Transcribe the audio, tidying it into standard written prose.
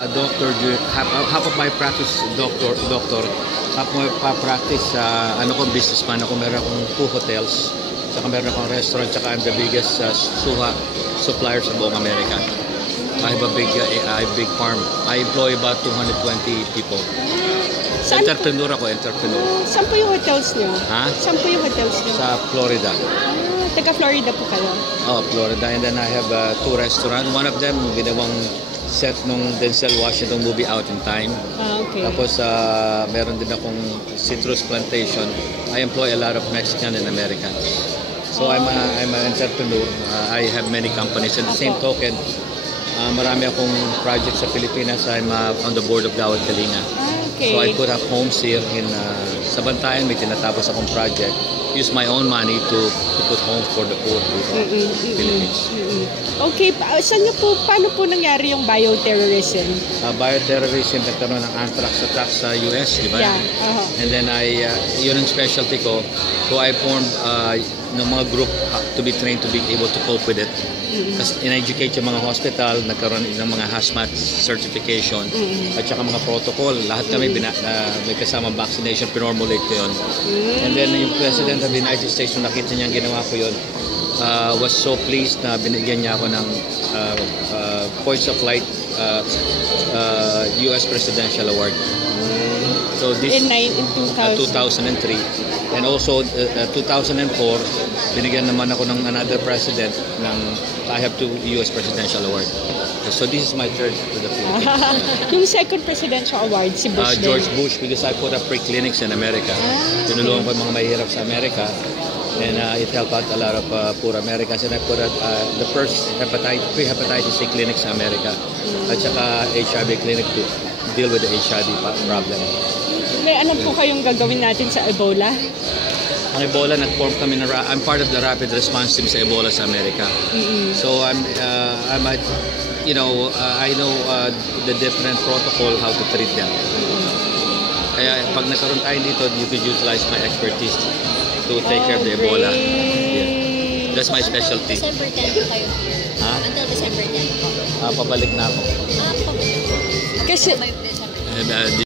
A doctor, half of my practice doctor, half my practice ano ko businessman ako, meron akong 2 hotels, saka meron akong restaurant, saka I'm the biggest suha supplier sa buong Amerika. I have a big farm. I employ about 220 people. Entrepreneur ako, entrepreneur. Saan po yung hotels niyo? Ha? Saan po yung hotels niyo? Sa Florida. Taga Florida po kayo? Oh, Florida. And then I have 2 restaurants. One of them, ginawang set nung Denzel Washington movie Out in Time. Okay. Tapos meron din akong citrus plantation. I employ a lot of Mexican and Americans. So I'm an entrepreneur. I have many companies. At the same token, marami akong projects sa Pilipinas. I'm on the board of Dawat Kalinga. Okay. So I put up homes here in sa Bantayan. May tinatapos akong project. Use my own money to put homes for the poor people in the Philippines. Okay, paano po nangyari yung bioterrorism? Bioterrorism, nagkaroon ng anthrax attack sa US, di ba? Yeah. And then yun ang specialty ko. So I formed ng mga group to be trained to be able to cope with it. Kasi in-educate yung mga hospital, nagkaroon ng mga hazmat certification, at saka mga protocol. Lahat kami may kasamang vaccination, pinormulate ko yun. And then yung President of the United States, nung nakita niya ginawa ko yun, was so pleased na binigyan niya ako ng Points of Light US Presidential Award. So this in 2003. And also 2004, binigyan naman ako ng another president ng I have 2 US Presidential Award. So this is my third to the Philippines. Yung second presidential award, si Bush George Bush, because I put up free clinics in America. Tinulungan ko yung mga mahirap sa Amerika. And it helped out a lot of poor Americans. And I put up the first free hepatitis C clinic sa Amerika. At saka HIV clinic to deal with the HIV problem. May alam po kayong gagawin natin sa Ebola? Ang Ebola, nag-form kami na, I'm part of the rapid response team sa Ebola sa Amerika. So I know the different protocol how to treat them. Kaya pag nagkaroon tayo dito, you could utilize my expertise to take care of the Ebola. Yeah. That's my specialty. December 10 po kayo here. Until December 10 po. Pabalik na ako. Pabalik. Kasi December 10.